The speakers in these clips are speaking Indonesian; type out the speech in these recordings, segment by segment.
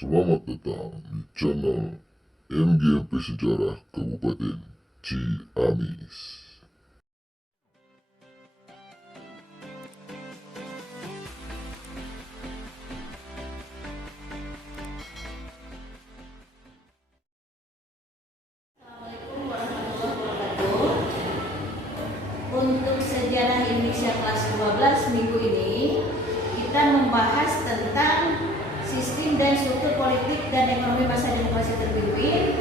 Selamat datang di channel MGMP Sejarah Kabupaten Ciamis. Assalamualaikum warahmatullahi wabarakatuh. Untuk sejarah Indonesia kelas 12 minggu ini kita membahas tentang sistem dan struktur politik dan ekonomi masa demokrasi terpimpin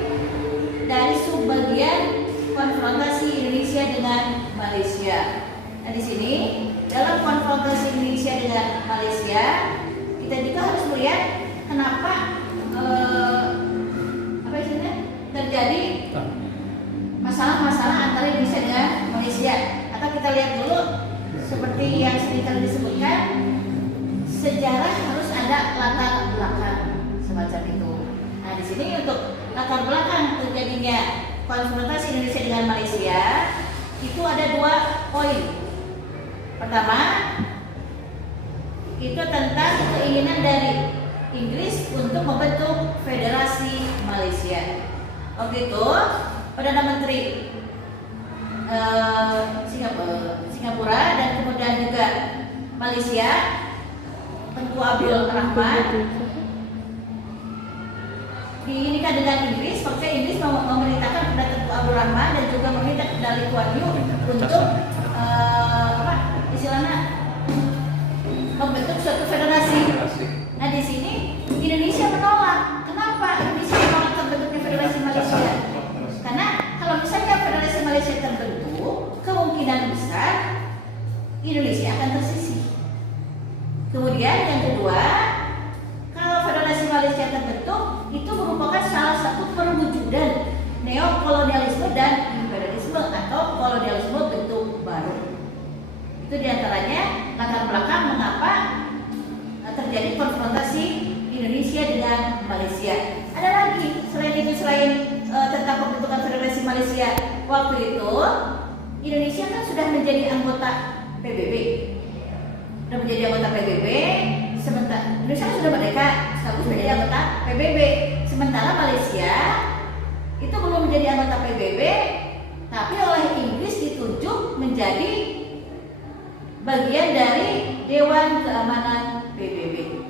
dari subbagian konfrontasi Indonesia dengan Malaysia. Nah, di sini dalam konfrontasi Indonesia dengan Malaysia kita juga harus melihat kenapa terjadi masalah-masalah antara Indonesia dengan Malaysia. Atau kita lihat dulu seperti yang sering kali disebutkan, sejarah harus ada latar belakang semacam itu. Nah, di sini untuk latar belakang terjadinya konfrontasi Indonesia dengan Malaysia itu ada 2 poin. Pertama, itu tentang keinginan dari Inggris untuk membentuk Federasi Malaysia. Waktu itu Perdana Menteri Singapura dan kemudian juga Malaysia, Tengku Abdul Rahman, diinikan dengan Inggris. Maksudnya Inggris memerintahkan kepada Tengku Abdul Rahman dan juga meminta kepada Lee Kuan Yew untuk istilahnya membentuk suatu federasi. Nah, di sini Indonesia menolak. Kenapa Indonesia menolak terbentuknya Federasi Malaysia? Karena kalau misalnya Federasi Malaysia terbentuk, kemungkinan besar Indonesia akan tersisih. Kemudian yang kedua, kalau Federasi Malaysia terbentuk, itu merupakan salah satu perwujudan neokolonialisme dan imperialisme atau kolonialisme bentuk baru. Itu diantaranya latar belakang mengapa terjadi konfrontasi Indonesia dengan Malaysia. Ada lagi selain itu, tentang pembentukan Federasi Malaysia. Waktu itu Indonesia kan sudah menjadi anggota PBB. Sementara Indonesia sudah merdeka, sekarang sudah menjadi anggota PBB. Sementara Malaysia itu belum menjadi anggota PBB, tapi oleh Inggris ditunjuk menjadi bagian dari Dewan Keamanan PBB.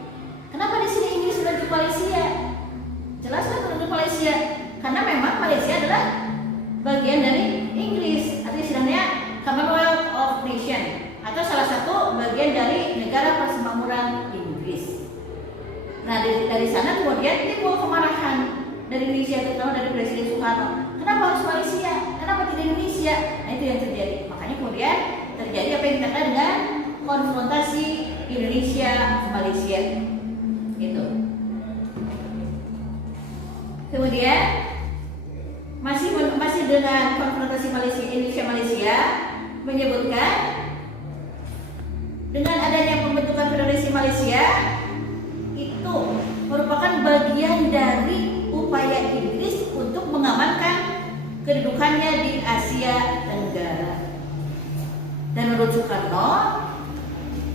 Kenapa di sini Inggris menunjuk Malaysia? Jelaslah menunjuk Malaysia, karena memang Malaysia adalah bagian dari Inggris, atau istilahnya Commonwealth of Nations, atau salah satu bagian dari negara persemakmuran Inggris. Nah, dari sana kemudian timbul kemarahan dari Indonesia, terutama dari Presiden Soekarno. Kenapa harus Malaysia? Kenapa tidak Indonesia? Nah, itu yang terjadi. Makanya kemudian terjadi apa yang dikatakan dengan konfrontasi Indonesia Malaysia. Itu. Kemudian masih dengan konfrontasi Indonesia Malaysia menyebutkan dengan adanya pembentukan Federasi Malaysia itu merupakan bagian dari upaya Inggris untuk mengamankan kedudukannya di Asia Tenggara. Dan menurut Soekarno,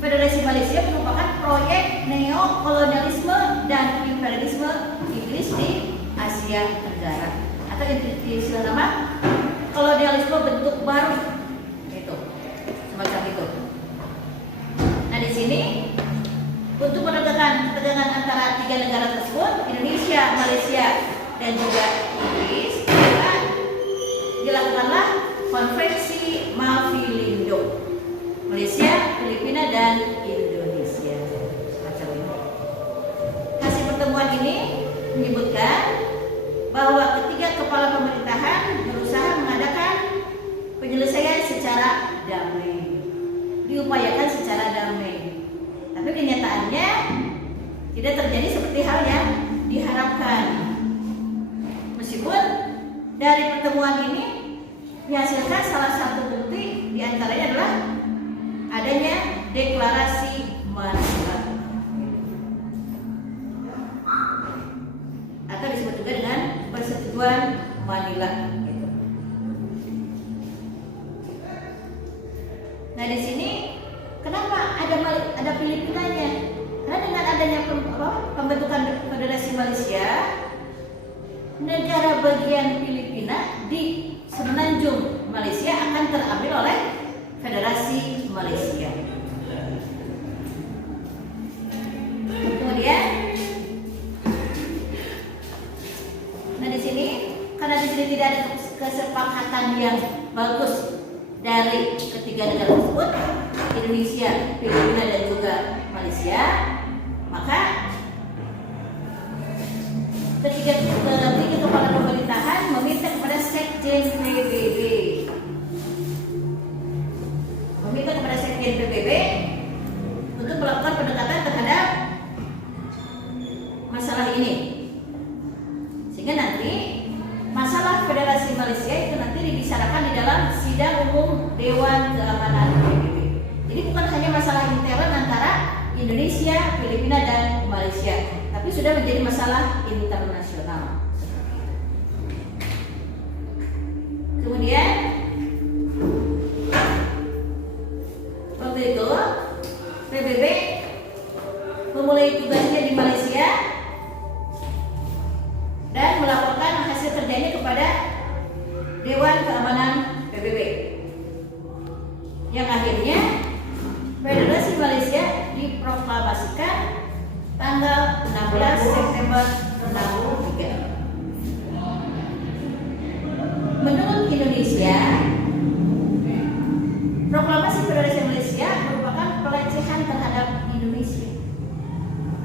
Federasi Malaysia merupakan proyek neokolonialisme dan imperialisme Inggris di Asia Tenggara, atau istilah nama kolonialisme bentuk baru, itu semacam itu. Nah, di sini untuk menegakkan ketegangan antara 3 negara tersebut, Indonesia, Malaysia, dan juga Inggris, dilakukanlah konferensi Mavilindo, Malaysia, Filipina, dan Indonesia. Semacam ini. Hasil pertemuan ini menyebutkan bahwa ketiga kepala pemerintahan berusaha mengadakan penyelesaian secara damai, diupayakan secara damai. Tapi kenyataannya tidak terjadi seperti hal yang diharapkan. Meskipun dari pertemuan ini dihasilkan salah satu bukti, diantaranya adalah adanya deklarasi Manila, atau disebut juga dengan persetujuan Manila. Nah, di sini kenapa ada Filipinanya? Karena dengan adanya pembentukan Federasi Malaysia, negara bagian Filipina di semenanjung Malaysia akan terambil oleh Federasi Malaysia. Kemudian, nah di sini karena di sini tidak ada kesepakatan yang bagus dari ketiga negara tersebut, Indonesia, Filipina dan juga Malaysia, maka ketiga kepala pemerintahan meminta kepada Sekjen PBB untuk melakukan pendekatan terhadap masalah ini, sehingga nanti masalah Federasi Malaysia itu nanti dibicarakan di dalam sidang umum Dewan Keamanan PBB. Jadi bukan hanya masalah intern antara Indonesia, Filipina dan Malaysia, tapi sudah menjadi masalah internasional. Kemudian waktu itu PBB memulai tugasnya di Malaysia dan melaporkan hasil kerjanya kepada Dewan Keamanan PBB, yang akhirnya Federasi Malaysia diproklamasikan tanggal 16 September 63. Menurut Indonesia, proklamasi Federasi Malaysia merupakan pelecehan terhadap Indonesia.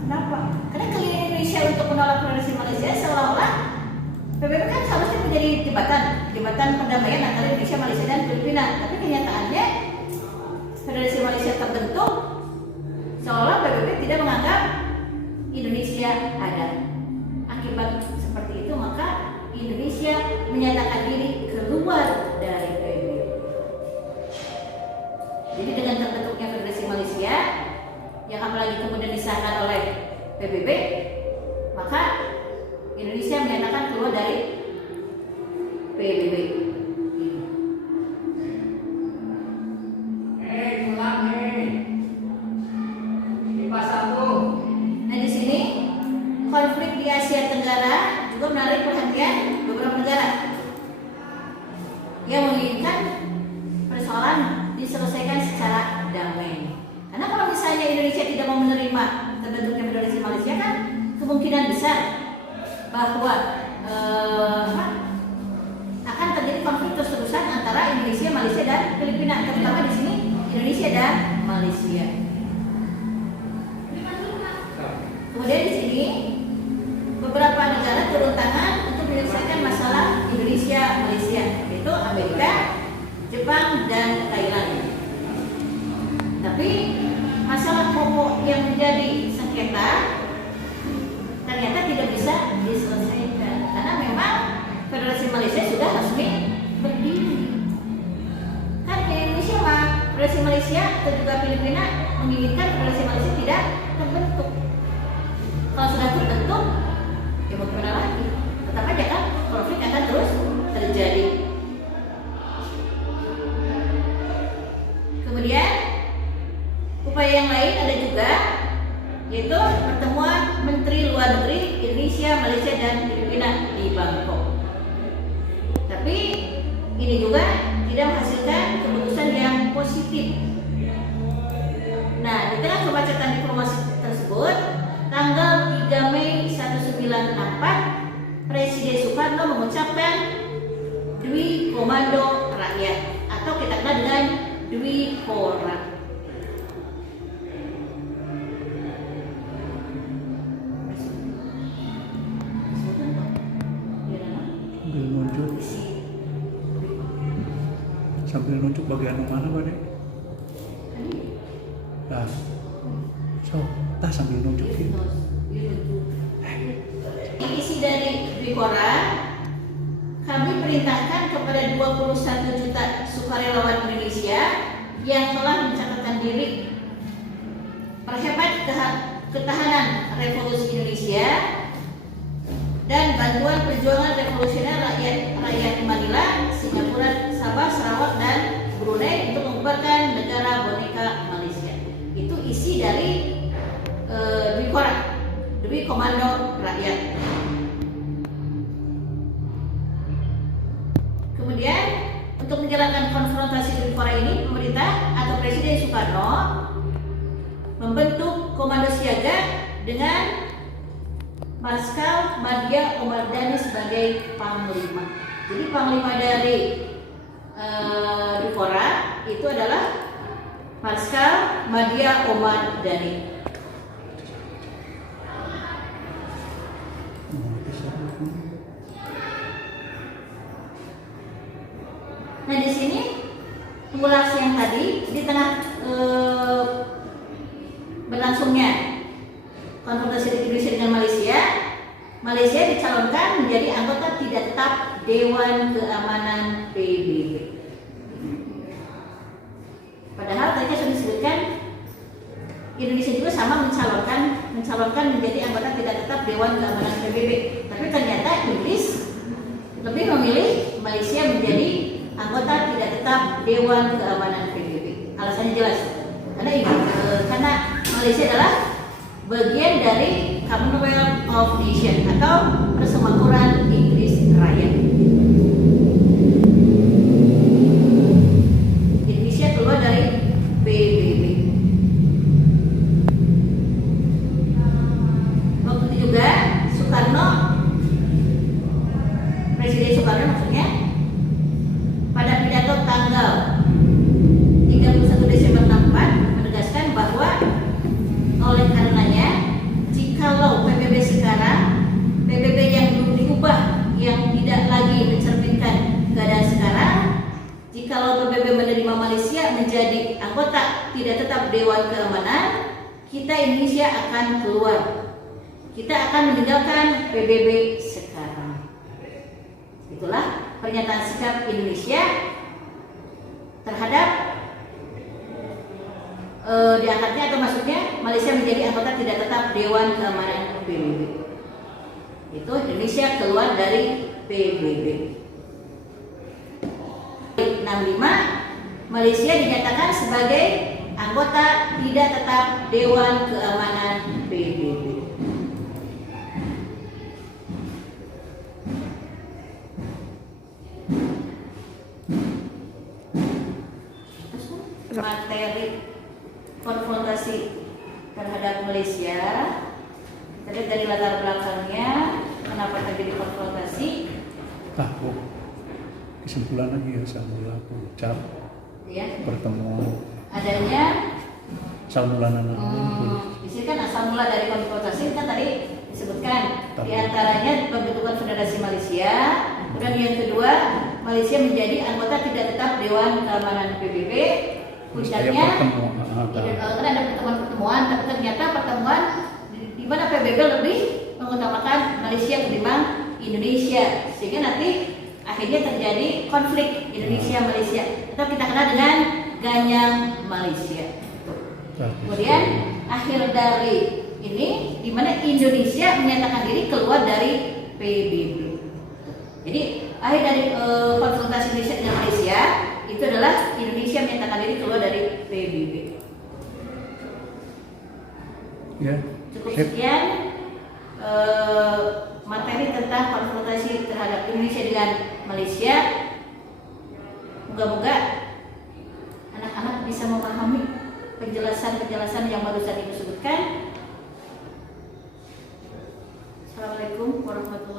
Kenapa? Karena keinginan Indonesia untuk menolak Federasi Malaysia seolah-olah PBB kan seharusnya menjadi jembatan perdamaian antara Indonesia, Malaysia dan Filipina. Tapi kenyataannya Federasi Malaysia terbentuk seolah PBB tidak menganggap Indonesia ada. Akibat seperti itu maka Indonesia menyatakan diri keluar dari PBB. Jadi dengan terbentuknya Federasi Malaysia yang apalagi kemudian disahkan oleh PBB, maka Indonesia menyatakan keluar dari PBB. Nah di sini konflik di Asia Tenggara juga menarik perhatian beberapa negara yang menginginkan persoalan diselesaikan secara damai. Karena kalau misalnya Indonesia tidak mau menerima terbentuknya Federasi Malaysia, kan kemungkinan besar bahwa akan terjadi konflik terus-terusan antara Indonesia, Malaysia dan Filipina, terutama di sini Indonesia dan Malaysia. Kemudian di sini beberapa negara turun tangan untuk menyelesaikan masalah Indonesia, Malaysia, yaitu Amerika, Jepang, dan Thailand. Tapi masalah pokok yang menjadi sengketa ternyata tidak bisa diselesaikan karena memang Federasi Malaysia sudah resmi berdiri. Kan Indonesia mah Federasi Malaysia atau juga Filipina menginginkan Federasi Malaysia tidak terbentuk. Kalau sudah terbentuk, ya mau gimana lagi? Tetap aja kan konflik akan terus terjadi. Kemudian upaya yang lain ada juga, yaitu pertemuan Menteri Luar Negeri Indonesia, Malaysia, dan Filipina di Bangkok. Tapi ini juga tidak menghasilkan keputusan yang positif. Nah, di tengah kemacetan diplomasi tersebut, tanggal 3 Mei 1964, Presiden Soekarno mengucapkan Dwi Komando Rakyat atau kita kenal dengan Dwi Kora. Sambil nunjuk bagian mana Pak Dek? Nah, so, sambil nunjuk gitu. Isi dari Bikora, kami perintahkan kepada 21 juta sukarelawan Indonesia yang telah mencatatkan diri perhebat ketahanan revolusi Indonesia dan bantuan perjuangan revolusioner rakyat Manila, Singapura, Sabah, Sarawak, dan Brunei untuk membubarkan negara boneka Malaysia. Itu isi dari Bikora. demi komando rakyat. Kemudian untuk menjalankan konfrontasi di Fora ini, pemerintah atau Presiden Soekarno membentuk komando siaga dengan Marskal Madya Omar Dhani sebagai panglima. Jadi panglima dari Fora itu adalah Marskal Madya Omar Dhani. Nah di sini simulasi yang tadi di tengah berlangsungnya konfrontasi Indonesia dengan Malaysia, Malaysia dicalonkan menjadi anggota tidak tetap Dewan Keamanan PBB. Padahal tadi sudah disebutkan Indonesia juga sama mencalonkan menjadi anggota tidak tetap Dewan Keamanan PBB. Tapi ternyata Inggris lebih memilih Malaysia menjadi anggota tidak tetap Dewan Keamanan PBB. Alasannya jelas, karena Malaysia adalah bagian dari Commonwealth of Nations atau Persemakmuran Inggris Raya. Indonesia keluar dari PBB. Waktu itu juga Presiden Soekarno maksudnya, pada pidato tanggal 31 Desember 64 menegaskan bahwa oleh karenanya jikalau PBB sekarang, PBB yang belum diubah, yang tidak lagi mencerminkan keadaan sekarang, jikalau PBB menerima Malaysia menjadi anggota tidak tetap Dewan Keamanan, kita Indonesia akan keluar. Kita akan meninggalkan PBB sekarang. Itulah pernyataan sikap Indonesia terhadap diangkatnya atau maksudnya Malaysia menjadi anggota tidak tetap Dewan Keamanan PBB. Itu Indonesia keluar dari PBB. 65 Malaysia dinyatakan sebagai anggota tidak tetap Dewan Keamanan PBB. Materi konfrontasi terhadap Malaysia, kita lihat dari latar belakangnya kenapa terjadi konfrontasi. Kesimpulan lagi ya, sambil aku ucap Ya, pertemuan adanya asal mula di sini kan asal mula dari konfrontasi kan tadi disebutkan diantaranya pembentukan Federasi Malaysia, kemudian yang kedua Malaysia menjadi anggota tidak tetap Dewan Keamanan PBB. Puncaknya ada pertemuan, tapi ternyata pertemuan di mana PBB lebih mengutamakan Malaysia ketimbang Indonesia, sehingga nanti akhirnya terjadi konflik Indonesia-Malaysia atau kita kenal dengan Ganyang Malaysia. Kemudian akhir dari ini di mana Indonesia menyatakan diri keluar dari PBB. Jadi akhir dari konfrontasi Indonesia dengan Malaysia itu adalah Indonesia menyatakan diri keluar dari PBB. Ya. Cukup sekian materi tentang konfrontasi terhadap Indonesia dengan Malaysia. Moga-moga anak-anak bisa memahami penjelasan-penjelasan yang barusan disebutkan. Assalamualaikum warahmatullahi wabarakatuh.